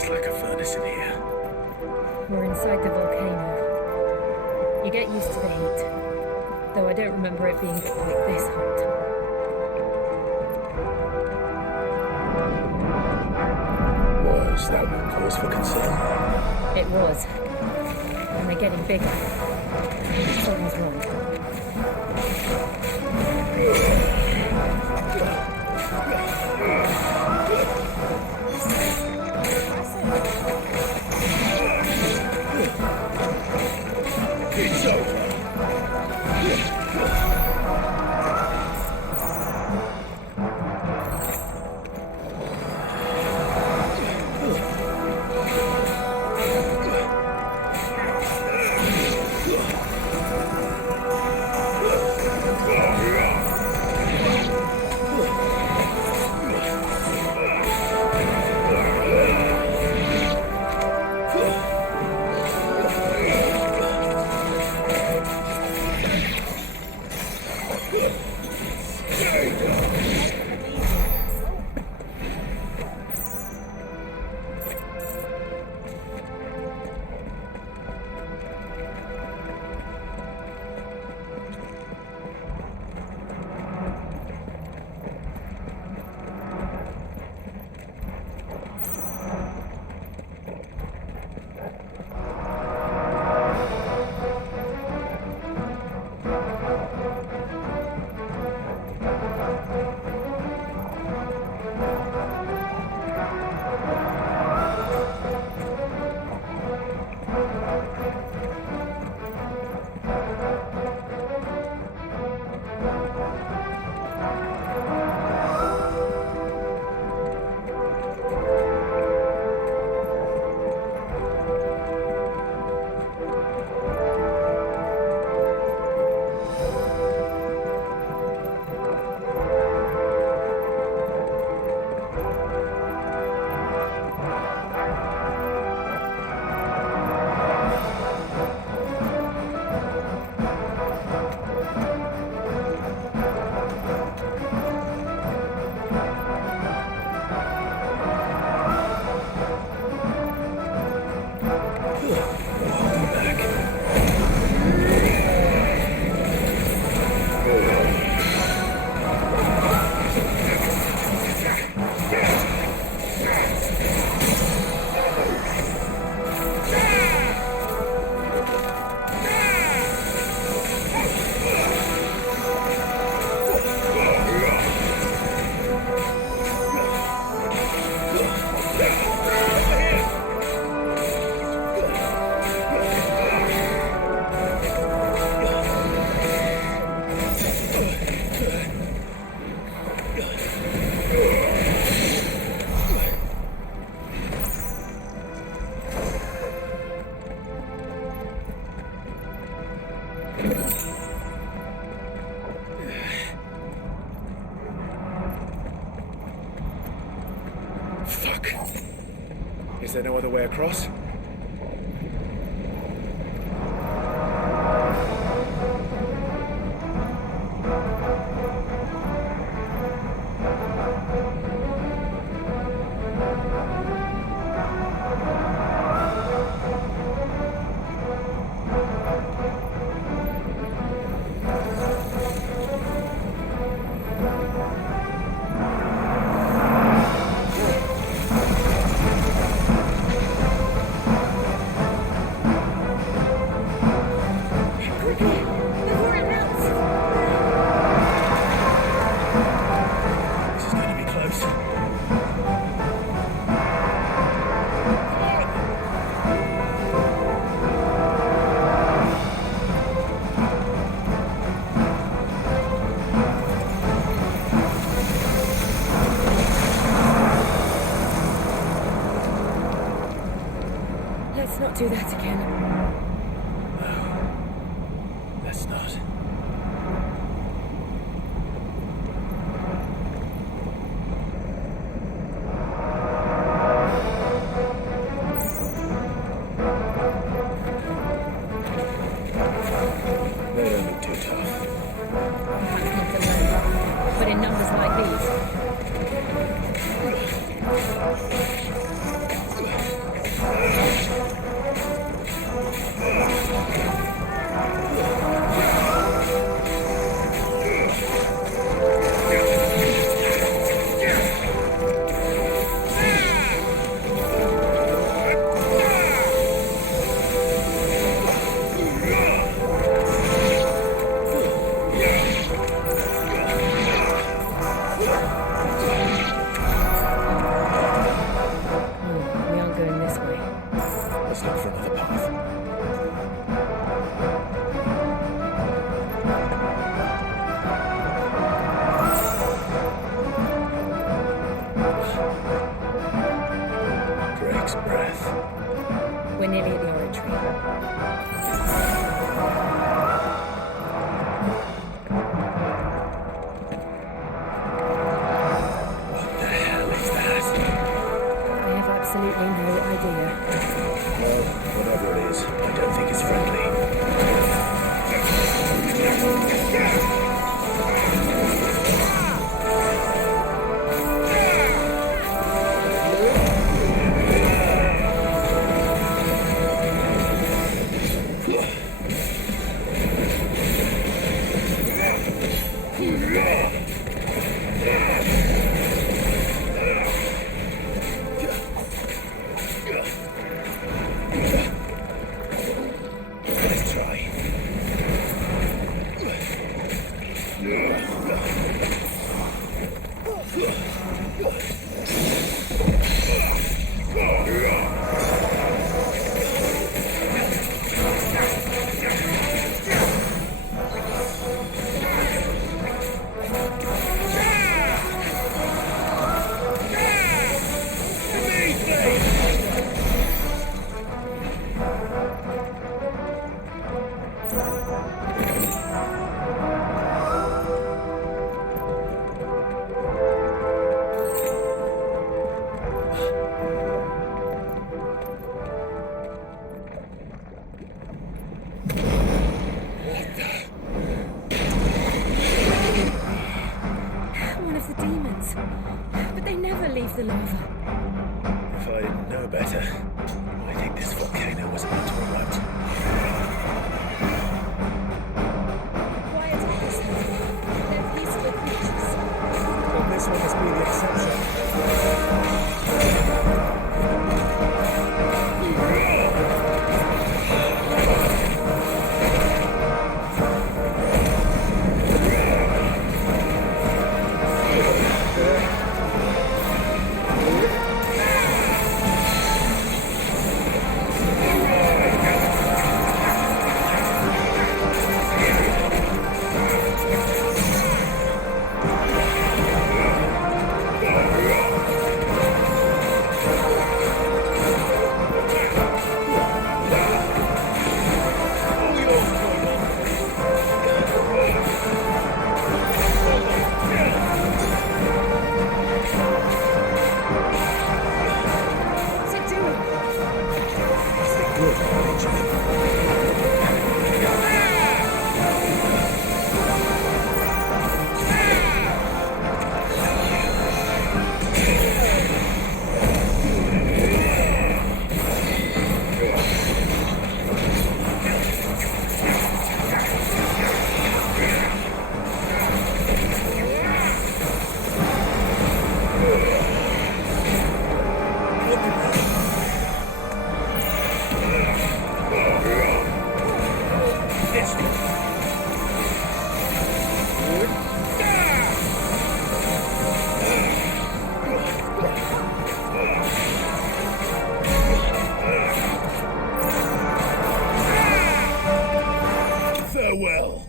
It's like a furnace in here. We're inside the volcano. You get used to the heat, though I don't remember it being quite this hot. Was that one cause for concern? It was. And they're getting bigger. Something's wrong. It's over. Fuck. Is there no other way across? Let's not do that again. No. Let's not. They don't look too tough. That's not the learn. But in numbers like these. next breath. We're nearly at the oratory. What the hell is that? I have absolutely no idea. Well, whatever it is, I don't think it's friendly. Let's try. One of the demons. But they never leave the lava. If I didn't know better, I think this volcano was about to erupt. Quiet at this time. They're peaceful creatures. Well, this one must be the exception. What's it doing? Good, Benjamin. Farewell.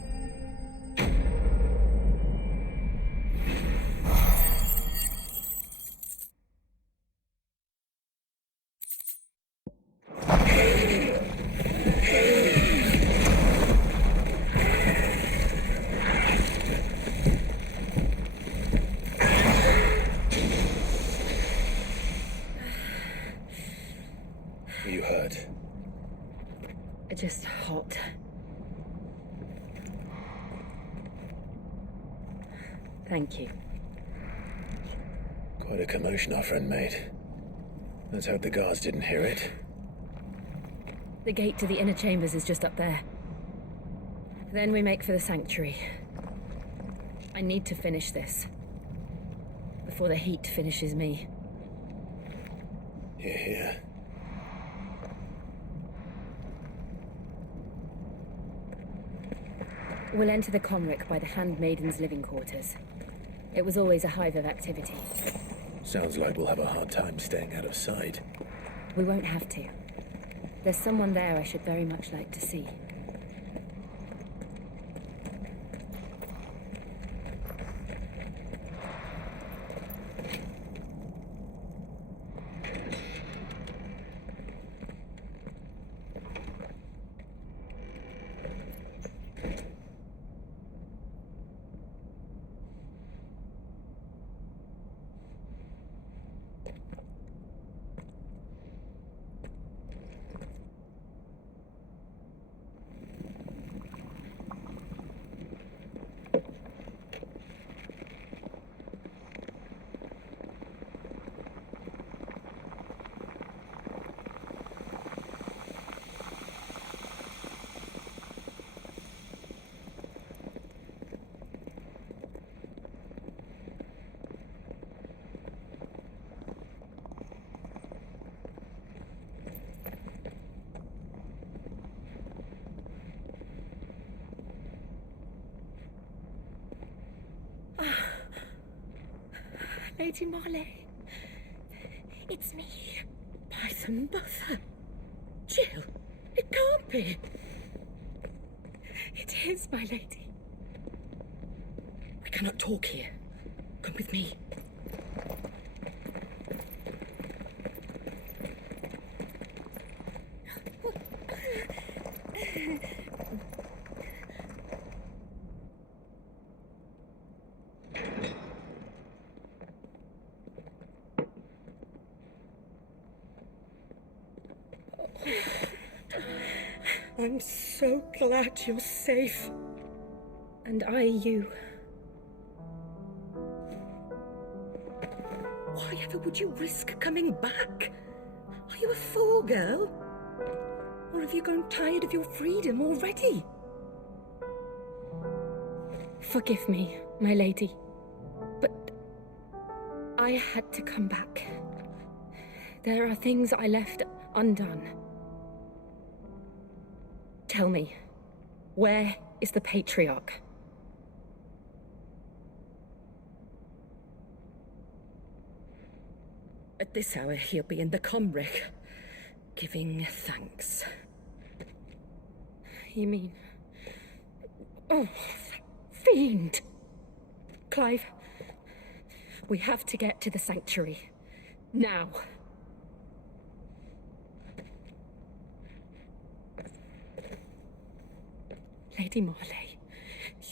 Are you hurt? Just hot. Thank you. Quite a commotion our friend made. Let's hope the guards didn't hear it. The gate to the inner chambers is just up there. Then we make for the sanctuary. I need to finish this. Before the heat finishes me. Here, here. We'll enter the Conric by the Handmaiden's living quarters. It was always a hive of activity. Sounds like we'll have a hard time staying out of sight. We won't have to. There's someone there I should very much like to see. Lady Marley. It's me. By the mother. Jill, it can't be. It is, my lady. We cannot talk here. Come with me. I'm so glad you're safe. And you. Why ever would you risk coming back? Are you a fool, girl? Or have you grown tired of your freedom already? Forgive me, my lady, but I had to come back. There are things I left undone. Tell me, where is the Patriarch? At this hour, he'll be in the comric, giving thanks. You mean... Oh, fiend! Clive, we have to get to the sanctuary. Now. Lady Marley,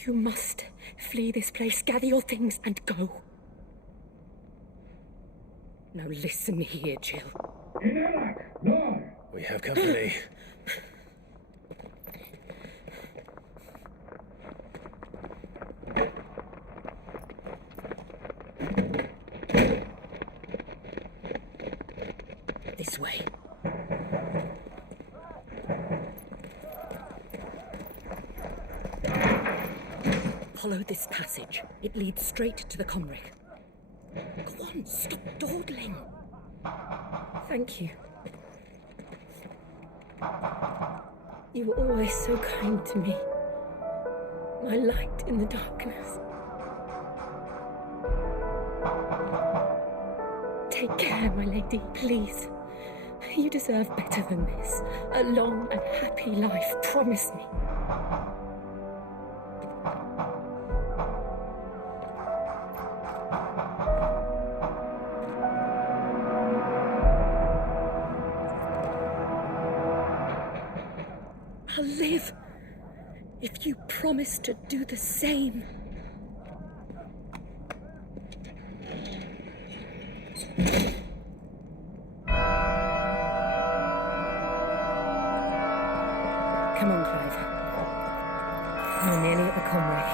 you must flee this place, gather your things and go. Now listen here, Jill. We have company. This way. Follow this passage. It leads straight to the comric. Go on, stop dawdling. Thank you. You were always so kind to me. My light in the darkness. Take care, my lady, please. You deserve better than this. A long and happy life, promise me. I'll live if you promise to do the same. Come on, Clive. We're nearly at the comric.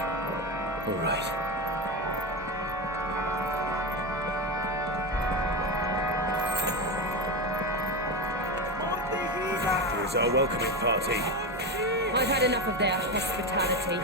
All right. Here's our welcoming party. I've had enough of their hospitality.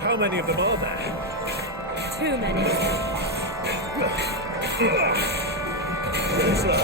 How many of them are there? Too many. Slow.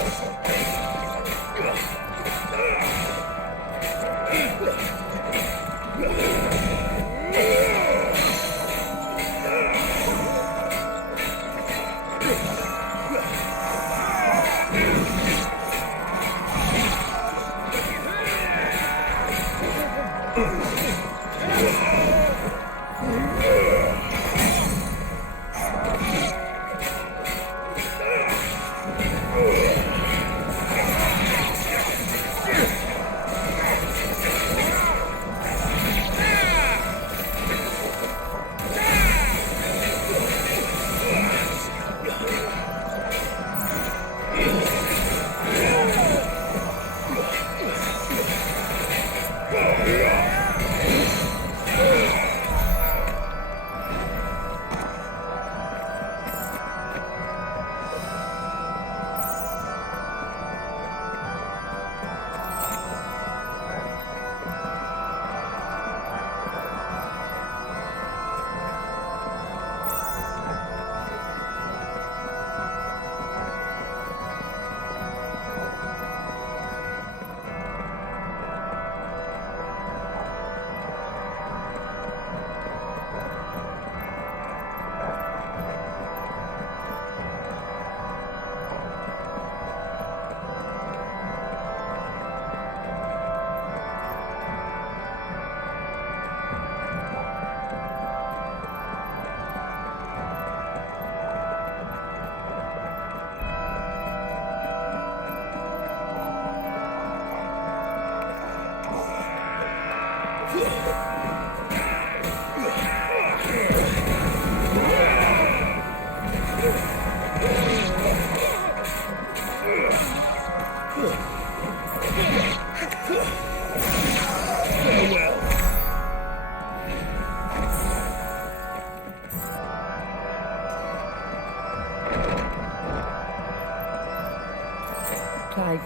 Clive,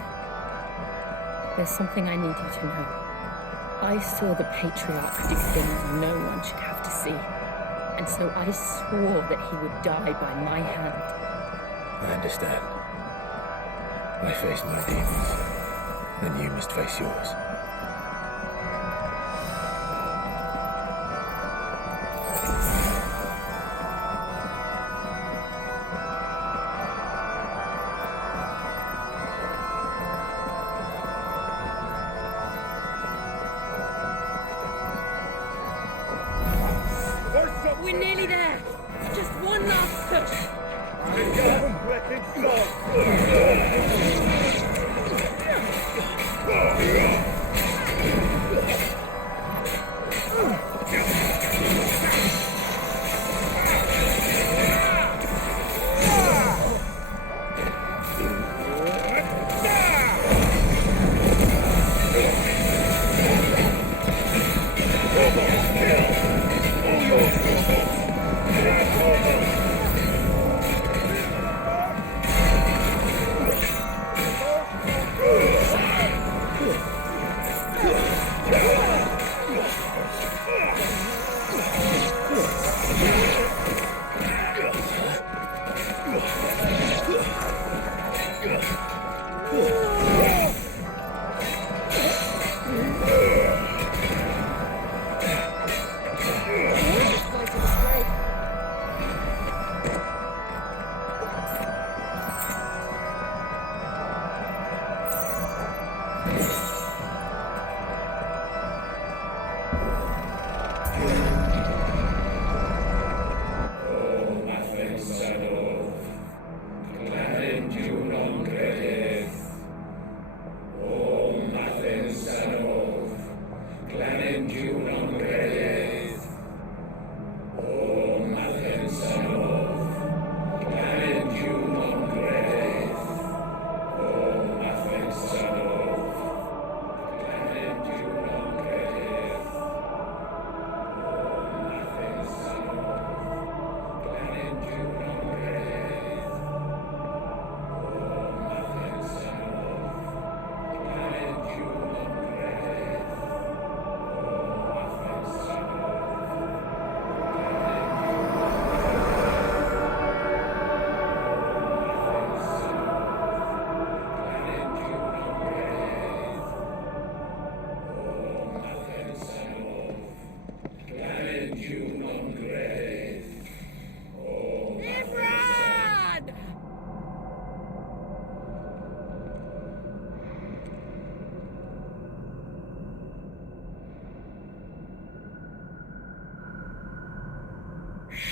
there's something I need you to know. I saw the Patriarch do things no one should have to see. And so I swore that he would die by my hand. I understand. I face my demons, and you must face yours. We're nearly there. Just one last push.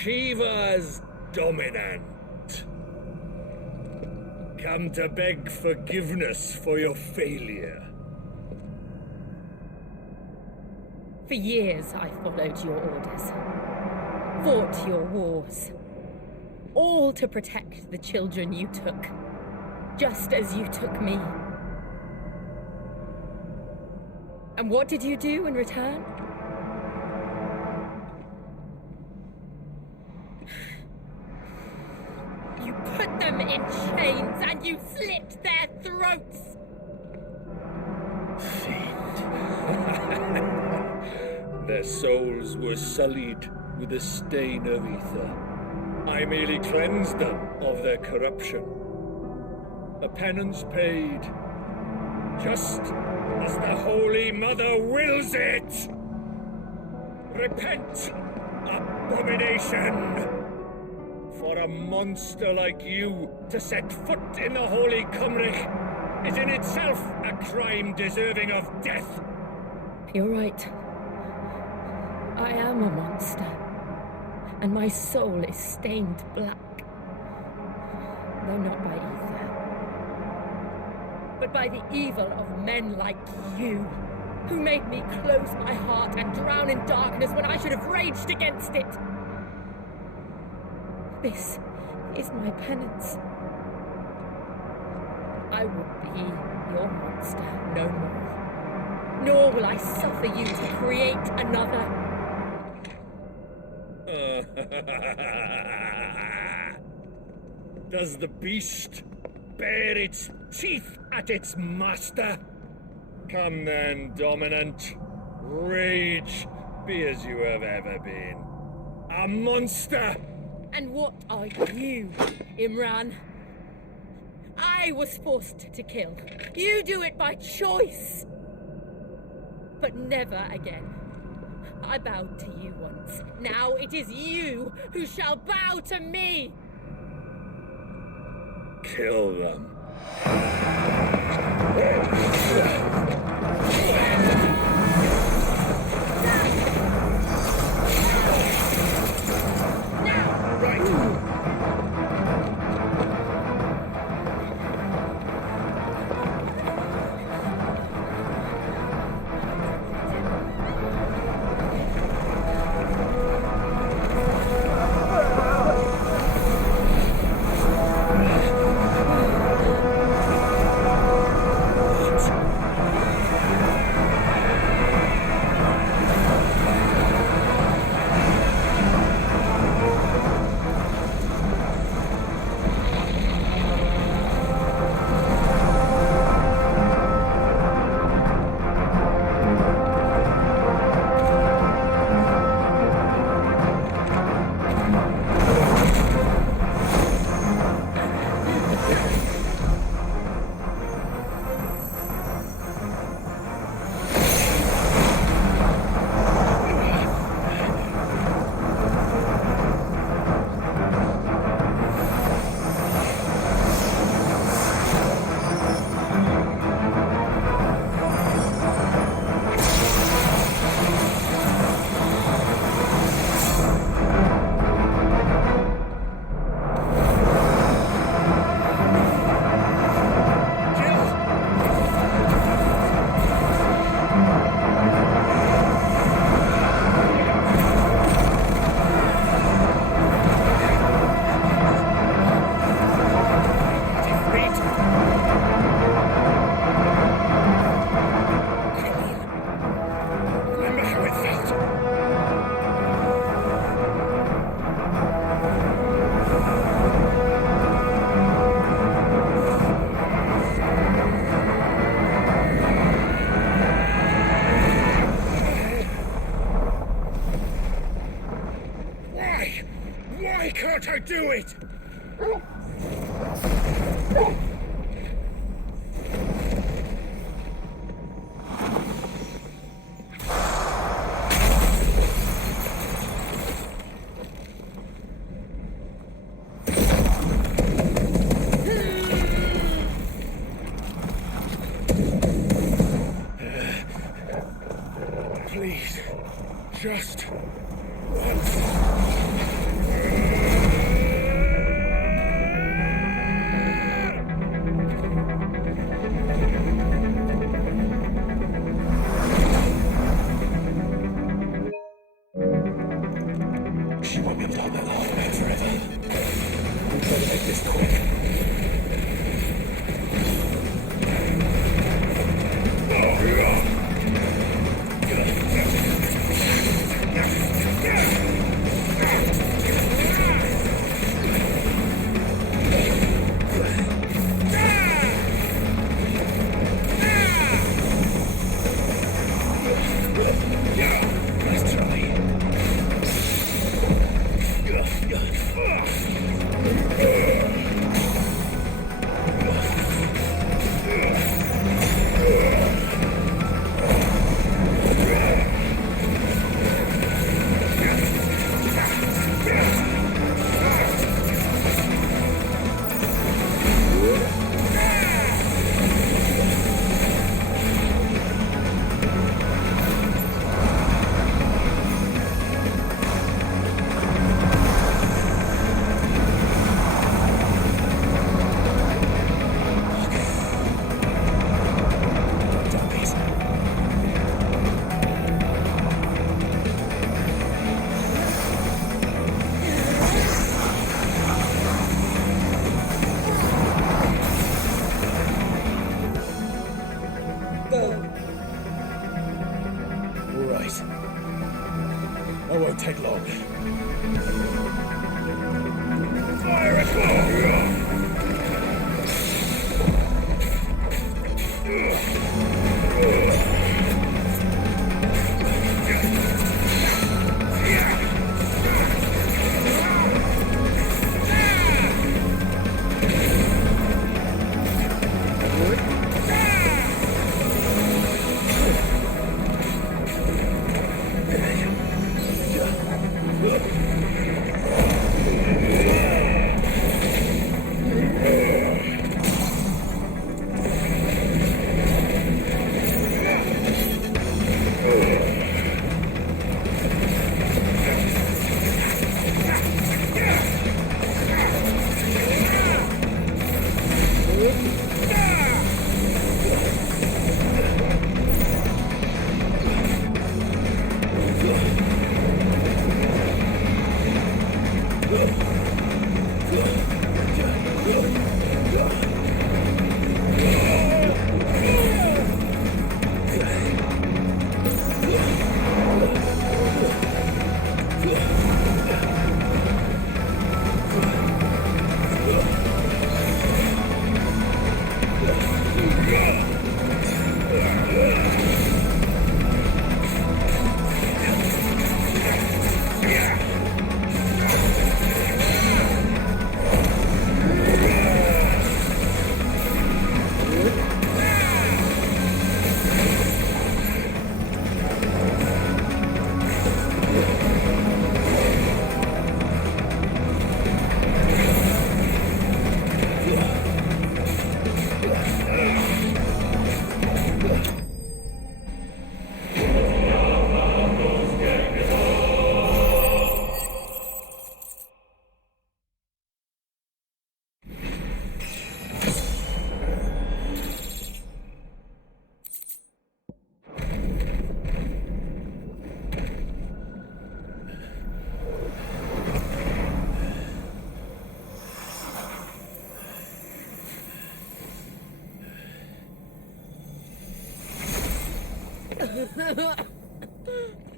Shiva's dominant. Come to beg forgiveness for your failure. For years I followed your orders. Fought your wars. All to protect the children you took. Just as you took me. And what did you do in return? You put them in chains and you slit their throats! Their souls were sullied with a stain of ether. I merely cleansed them of their corruption. A penance paid, just as the Holy Mother wills it! Repent, abomination! For a monster like you to set foot in the Holy Cymric is in itself a crime deserving of death. You're right. I am a monster. And my soul is stained black. Though not by ether. But by the evil of men like you, who made me close my heart and drown in darkness when I should have raged against it. This is my penance. I will be your monster no more. Nor will I suffer you to create another. Does the beast bare its teeth at its master. Come then, Dominant. Rage, be as you have ever been. A monster! And what are you, Imran? I was forced to kill. You do it by choice. But never again. I bowed to you once. Now it is you who shall bow to me! Kill them. I do it! Please, just once. She won't be able to hold that laugh back forever. We've got to make this quick. Nice try. I won't take long. Fire at will!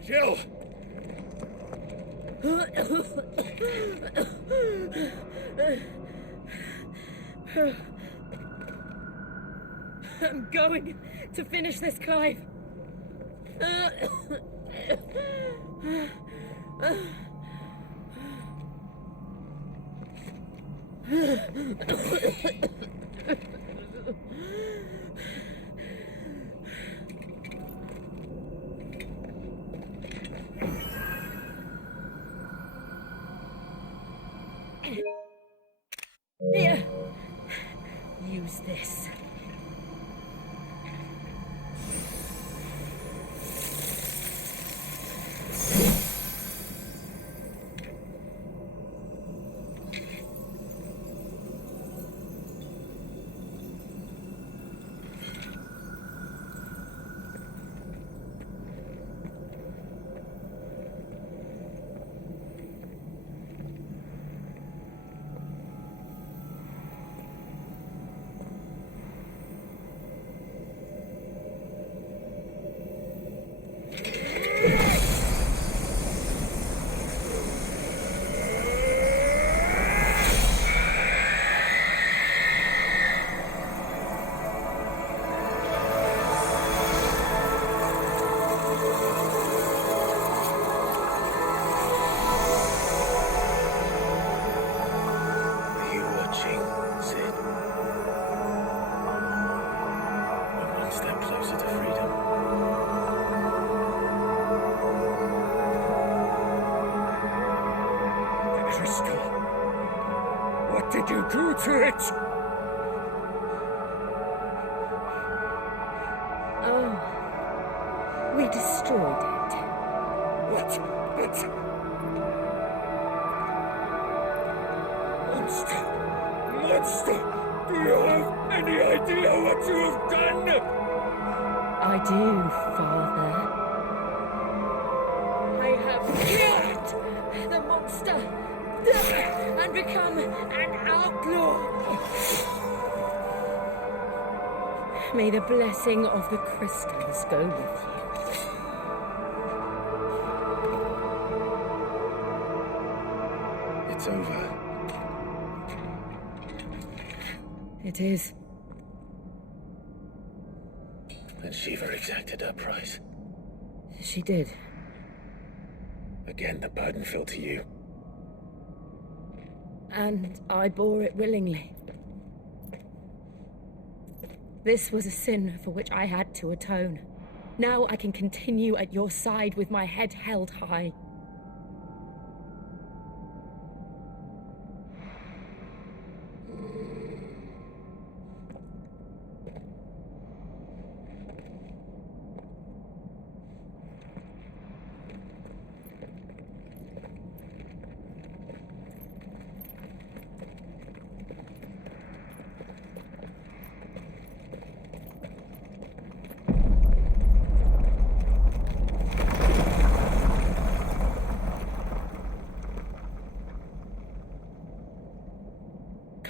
Jill! I'm going to finish this, Clive. Here. Use this. What did you do to it? Oh, we destroyed it. What? Monster! Do you have any idea what you have done? I do, Father. I have killed the monster and become an outlaw. May the blessing of the crystals go with you. It's over. It is. And Shiva exacted her price. She did. Again, the burden fell to you. And I bore it willingly. This was a sin for which I had to atone. Now I can continue at your side with my head held high.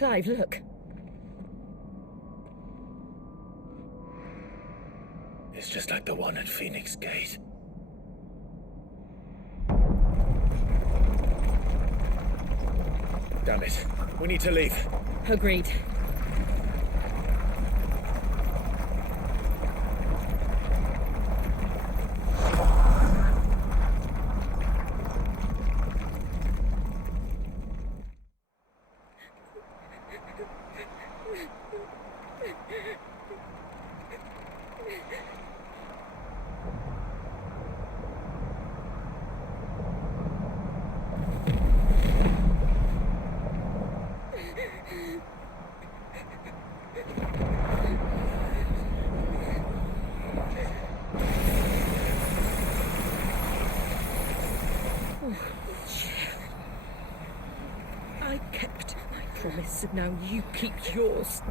Clive, look. It's just like the one at Phoenix Gate. Damn it. We need to leave. Agreed. I kept my promise, and now you keep yours.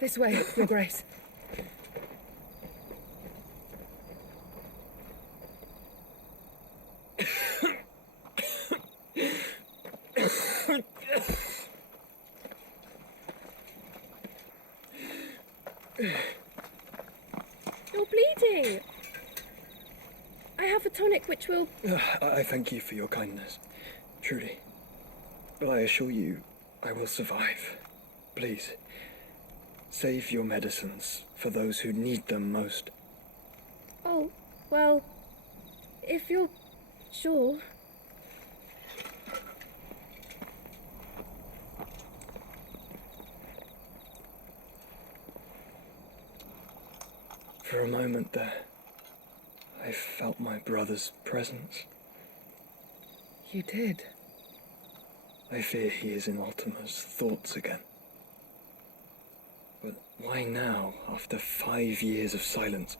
This way, Your Grace. You're bleeding. I have a tonic which will... I thank you for your kindness, truly. But I assure you, I will survive. Please, save your medicines for those who need them most. Oh, well, if you're sure. For a moment there, I felt my brother's presence. You did? I fear he is in Ultima's thoughts again. But why now, after 5 years of silence?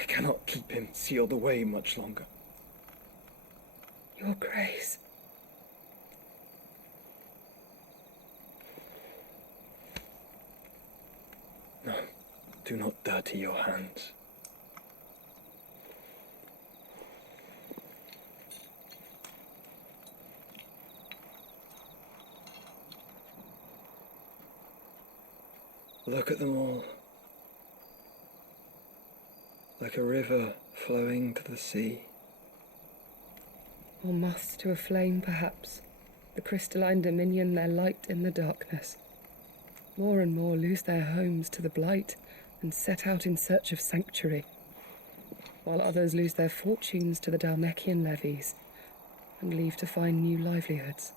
I cannot keep him sealed away much longer. Your Grace. No, do not dirty your hands. Look at them all. Like a river flowing to the sea. Or moths to a flame, perhaps. The crystalline dominion their light in the darkness. More and more lose their homes to the blight and set out in search of sanctuary, while others lose their fortunes to the Dalmekian levies and leave to find new livelihoods.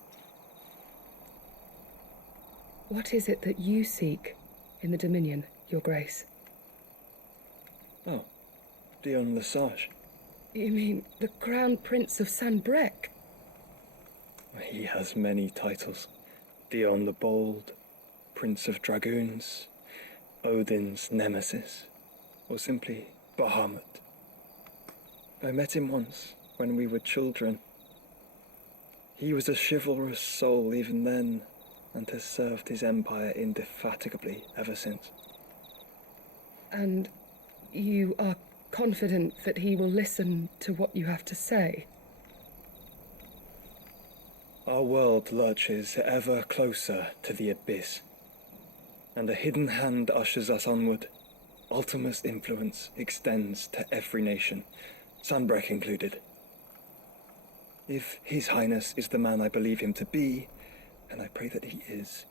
What is it that you seek in the Dominion, Your Grace? Oh, Dion Lesage. You mean the Crown Prince of Sanbrec? He has many titles. Dion the Bold, Prince of Dragoons, Odin's Nemesis, or simply Bahamut. I met him once, when we were children. He was a chivalrous soul even then, and has served his empire indefatigably ever since. And you are confident that he will listen to what you have to say? Our world lurches ever closer to the abyss, and a hidden hand ushers us onward. Ultima's influence extends to every nation, Sanbrec included. If His Highness is the man I believe him to be, and I pray that he is,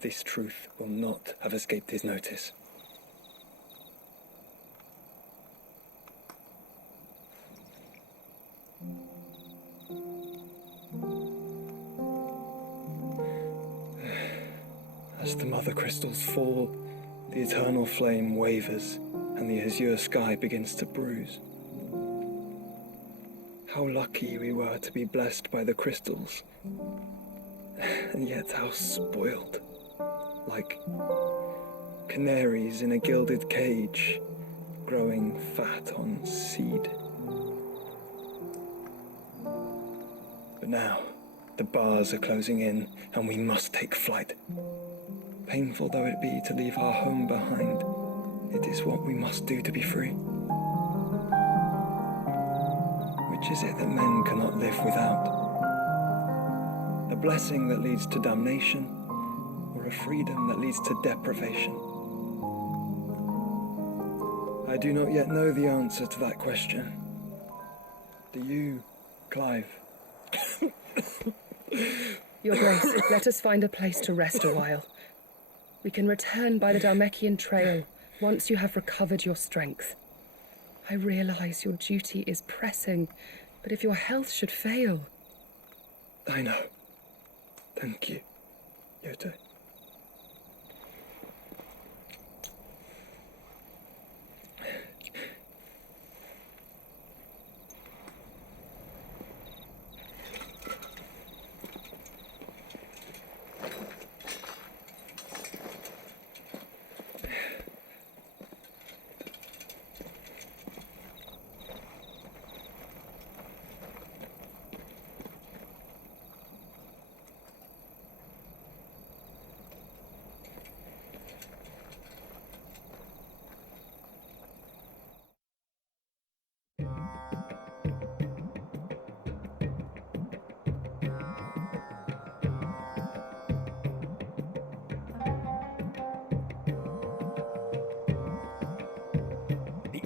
this truth will not have escaped his notice. As the mother crystals fall, the eternal flame wavers, and the azure sky begins to bruise. How lucky we were to be blessed by the crystals. And yet how spoiled. Like canaries in a gilded cage, growing fat on seed. But now, the bars are closing in, and we must take flight. Painful though it be to leave our home behind, it is what we must do to be free. Which is it that men cannot live without? A blessing that leads to damnation, or a freedom that leads to deprivation? I do not yet know the answer to that question. Do you, Clive? Your Grace, let us find a place to rest a while. We can return by the Dalmekian Trail once you have recovered your strength. I realize your duty is pressing, but if your health should fail... I know. Thank you, Yoto.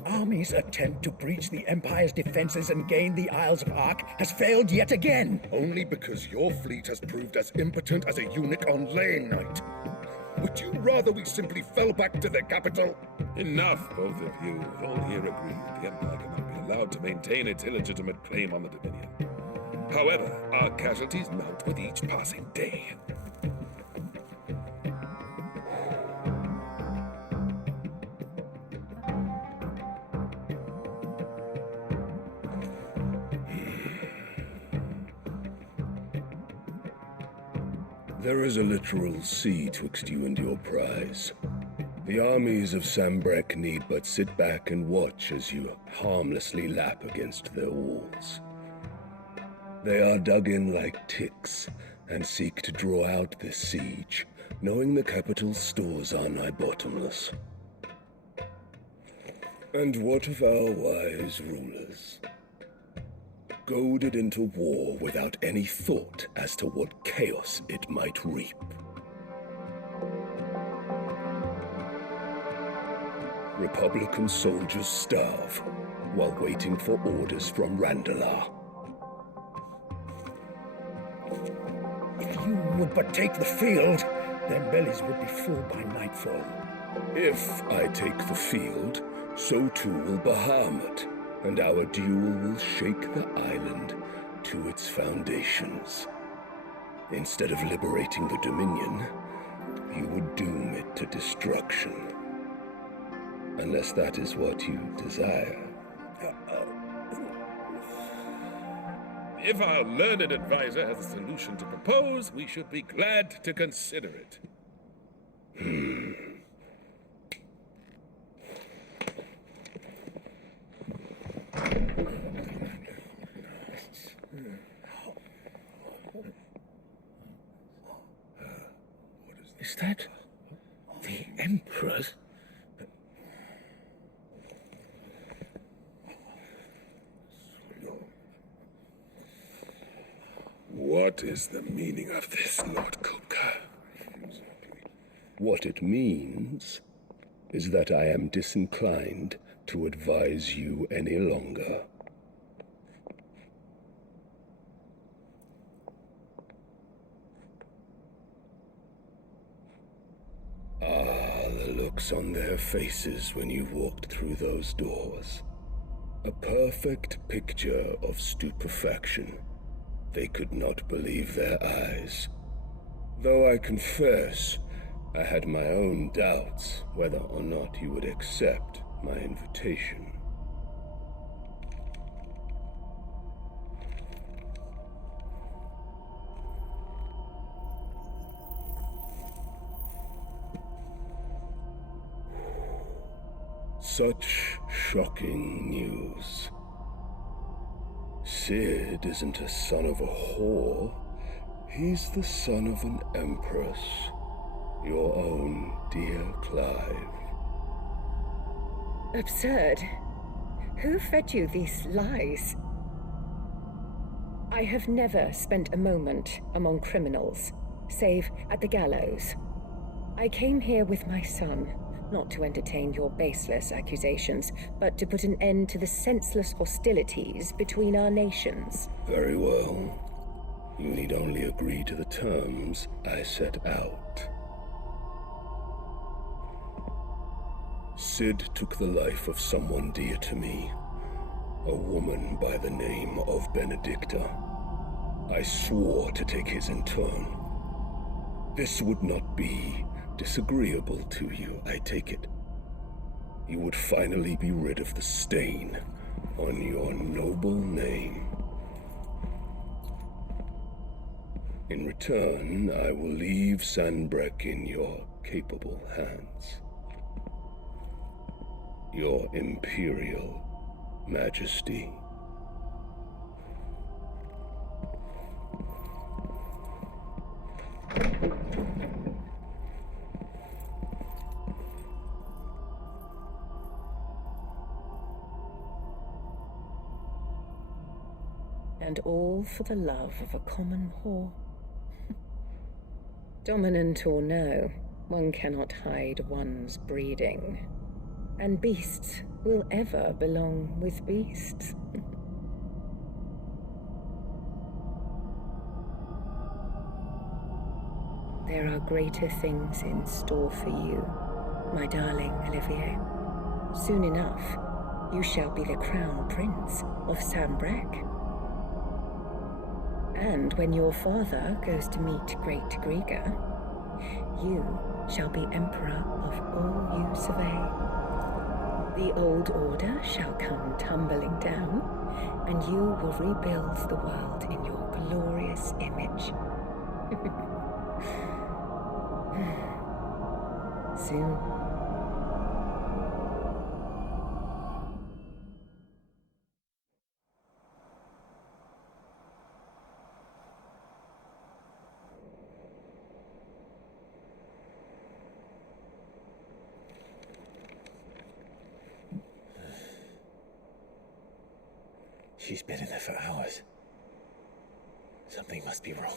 Army's attempt to breach the Empire's defenses and gain the Isles of Ark has failed yet again. Only because your fleet has proved as impotent as a eunuch on Lane Night. Would you rather we simply fell back to the capital? Enough, both of you. All here agree that the Empire cannot be allowed to maintain its illegitimate claim on the Dominion. However, our casualties mount with each passing day. There is a literal sea twixt you and your prize. The armies of Sambrek need but sit back and watch as you harmlessly lap against their walls. They are dug in like ticks and seek to draw out this siege, knowing the capital's stores are nigh bottomless. And what of our wise rulers? Goaded into war without any thought as to what chaos it might reap. Republican soldiers starve while waiting for orders from Randalar. If you would but take the field, their bellies would be full by nightfall. If I take the field, so too will Bahamut, and our duel will shake the island to its foundations. Instead of liberating the Dominion, you would doom it to destruction. Unless that is what you desire. If our learned advisor has a solution to propose, we should be glad to consider it. Is that the Emperor's? What is the meaning of this, Lord Kupka? What it means is that I am disinclined to advise you any longer. The looks on their faces when you walked through those doors. A perfect picture of stupefaction. They could not believe their eyes. Though I confess, I had my own doubts whether or not you would accept my invitation. Such shocking news. Sid isn't a son of a whore. He's the son of an empress. Your own dear Clive. Absurd. Who fed you these lies? I have never spent a moment among criminals, save at the gallows. I came here with my son, not to entertain your baseless accusations, but to put an end to the senseless hostilities between our nations. Very well. You need only agree to the terms I set out. Sid took the life of someone dear to me, a woman by the name of Benedicta. I swore to take his in turn. This would not be disagreeable to you, I take it. You would finally be rid of the stain on your noble name. In return, I will leave Sanbreque in your capable hands. Your Imperial Majesty. And all for the love of a common whore. Dominant or no, one cannot hide one's breeding. And beasts will ever belong with beasts. There are greater things in store for you, my darling Olivier. Soon enough, you shall be the crown prince of Sanbreque. And when your father goes to meet Great Griga, you shall be emperor of all you survey. The old order shall come tumbling down, and you will rebuild the world in your glorious image. Soon. She's been in there for hours. Something must be wrong.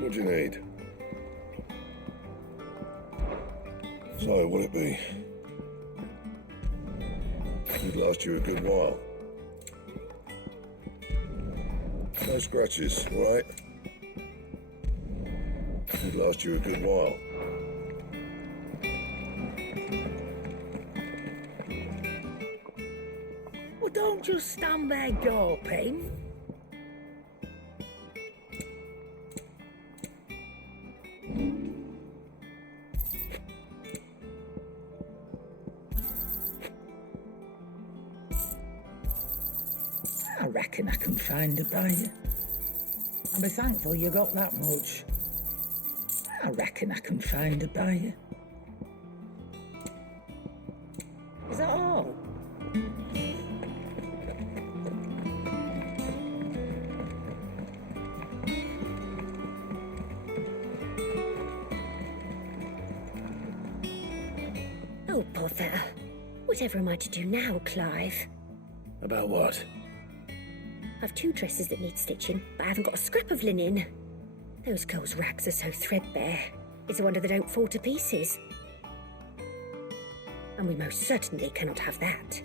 What do you need? So, what'll it be? It'd last you a good while. No scratches, all right? It'd last you a good while. Well, don't just stand there gawping. I reckon I can find a buyer. I'll be thankful you got that much. I reckon I can find a buyer. Is that all? Oh, bother. Whatever am I to do now, Clive? About what? I've 2 dresses that need stitching, but I haven't got a scrap of linen. Those girls' rags are so threadbare. It's a wonder they don't fall to pieces. And we most certainly cannot have that.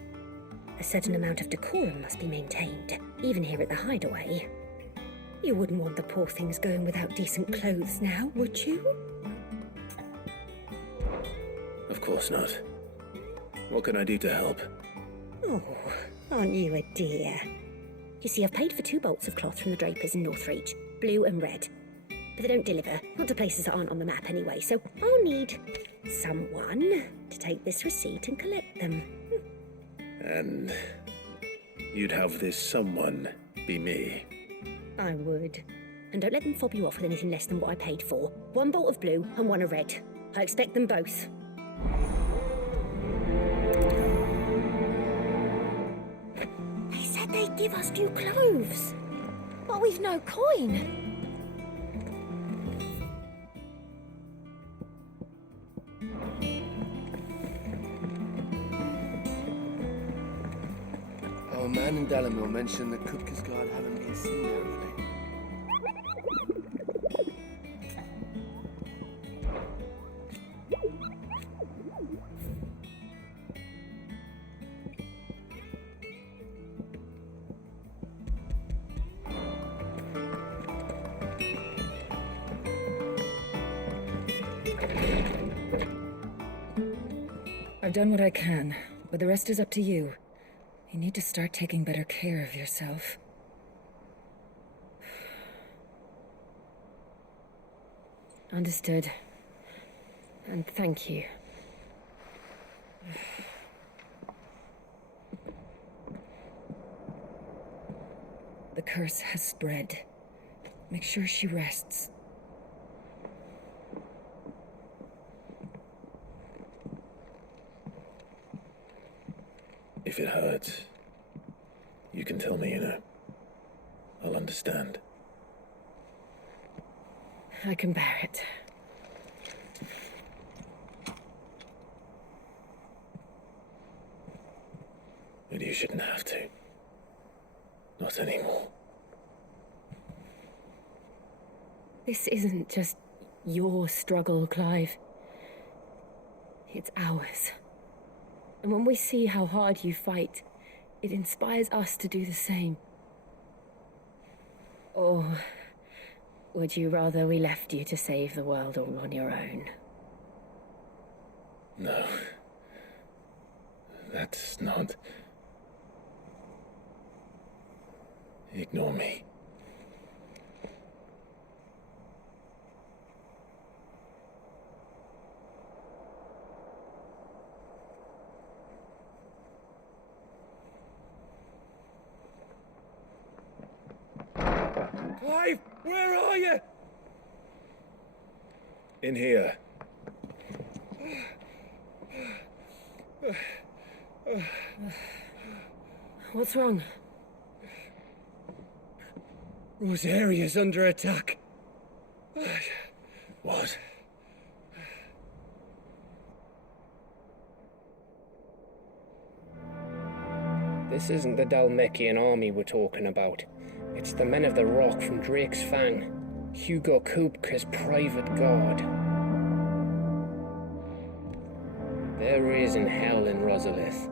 A certain amount of decorum must be maintained, even here at the hideaway. You wouldn't want the poor things going without decent clothes now, would you? Of course not. What can I do to help? Oh, aren't you a dear? You see, I've paid for 2 bolts of cloth from the drapers in Northreach, blue and red. But they don't deliver, not to places that aren't on the map anyway, so I'll need someone to take this receipt and collect them. And you'd have this someone be me? I would. And don't let them fob you off with anything less than what I paid for. 1 bolt of blue and 1 of red. I expect them both. They said they'd give us new clothes. But we've no coin. Our man in Dalamil mentioned that Kupka's guard haven't been seen there of late. I've done what I can, but the rest is up to you. You need to start taking better care of yourself. Understood. And thank you. The curse has spread. Make sure she rests. If it hurts, you can tell me, I'll understand. I can bear it. But you shouldn't have to. Not anymore. This isn't just your struggle, Clive. It's ours. And when we see how hard you fight, it inspires us to do the same. Or would you rather we left you to save the world all on your own? No. That's not... Ignore me. Clive, where are you? In here. What's wrong? Rosaria's under attack. What? This isn't the Dalmekian army we're talking about. It's the men of the Rock from Drake's Fang. Hugo Kupka's private guard. They're raising hell in Rosalith,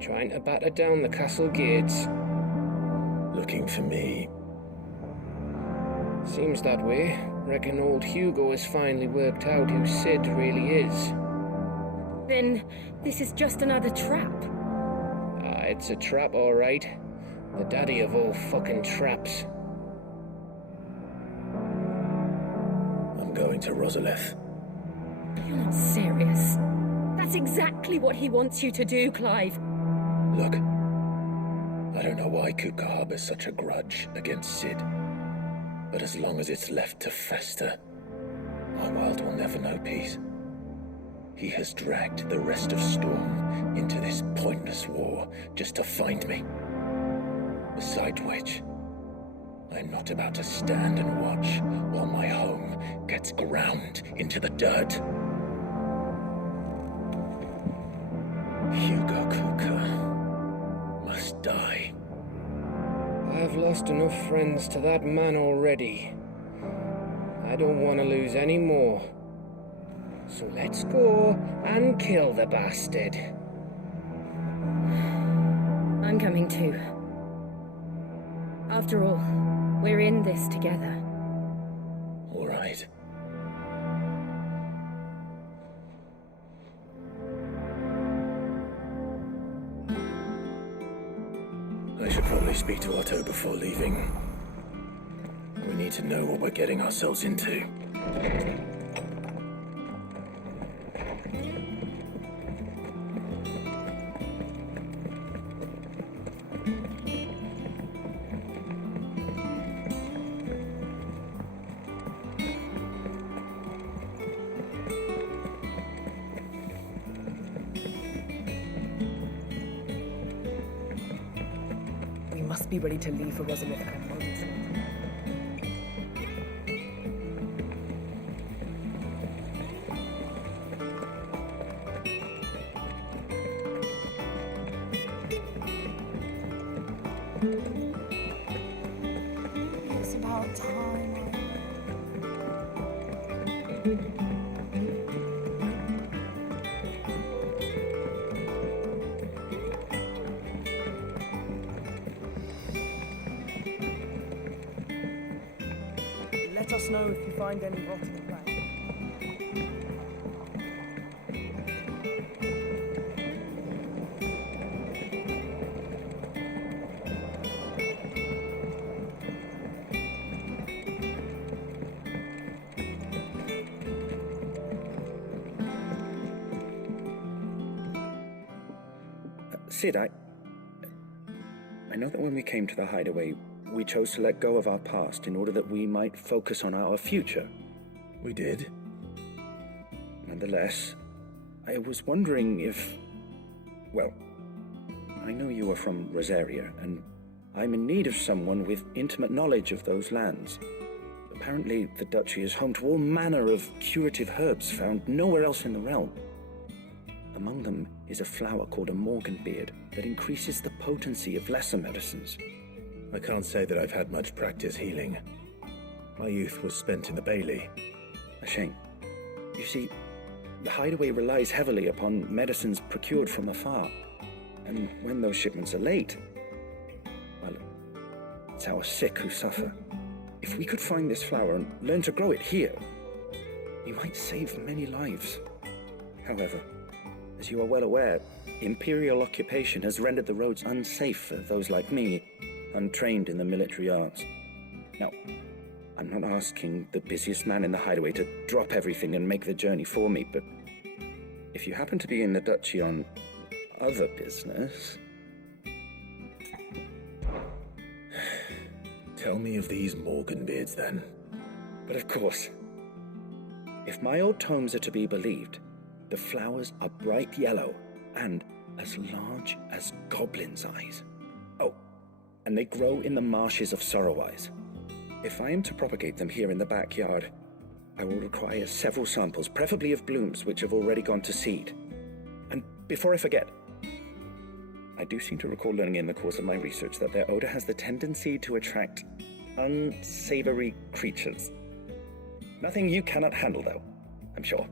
trying to batter down the castle gates. Looking for me. Seems that way. Reckon old Hugo has finally worked out who Sid really is. Then this is just another trap. It's a trap, all right. The daddy of all fucking traps. I'm going to Rosalith. You're not serious. That's exactly what he wants you to do, Clive. Look, I don't know why Kupka harbors such a grudge against Sid. But as long as it's left to fester, our world will never know peace. He has dragged the rest of Storm into this pointless war just to find me. Besides which, I'm not about to stand and watch while my home gets ground into the dirt. Hugo Kuka must die. I've lost enough friends to that man already. I don't want to lose any more. So let's go and kill the bastard. I'm coming too. After all, we're in this together. All right. I should probably speak to Otto before leaving. We need to know what we're getting ourselves into. We must be ready to leave for Rosalith at a moment's notice. It's about time. Let us know if you find any rotting plants. Sid, I know that when we came to the hideaway, we chose to let go of our past in order that we might focus on our future. We did. Nonetheless, I was wondering if... Well, I know you are from Rosaria, and I'm in need of someone with intimate knowledge of those lands. Apparently, the duchy is home to all manner of curative herbs found nowhere else in the realm. Among them is a flower called a morganbeard that increases the potency of lesser medicines. I can't say that I've had much practice healing. My youth was spent in the Bailey. A shame. You see, the hideaway relies heavily upon medicines procured from afar. And when those shipments are late, well, it's our sick who suffer. If we could find this flower and learn to grow it here, we might save many lives. However, as you are well aware, imperial occupation has rendered the roads unsafe for those like me, untrained in the military arts. Now, I'm not asking the busiest man in the hideaway to drop everything and make the journey for me, but if you happen to be in the duchy on other business... Tell me of these morganbeards, then. But of course, if my old tomes are to be believed, the flowers are bright yellow and as large as goblins' eyes. Oh, and they grow in the marshes of Sorrowise. If I am to propagate them here in the backyard, I will require several samples, preferably of blooms which have already gone to seed. And before I forget, I do seem to recall learning in the course of my research that their odor has the tendency to attract unsavory creatures. Nothing you cannot handle, though, I'm sure.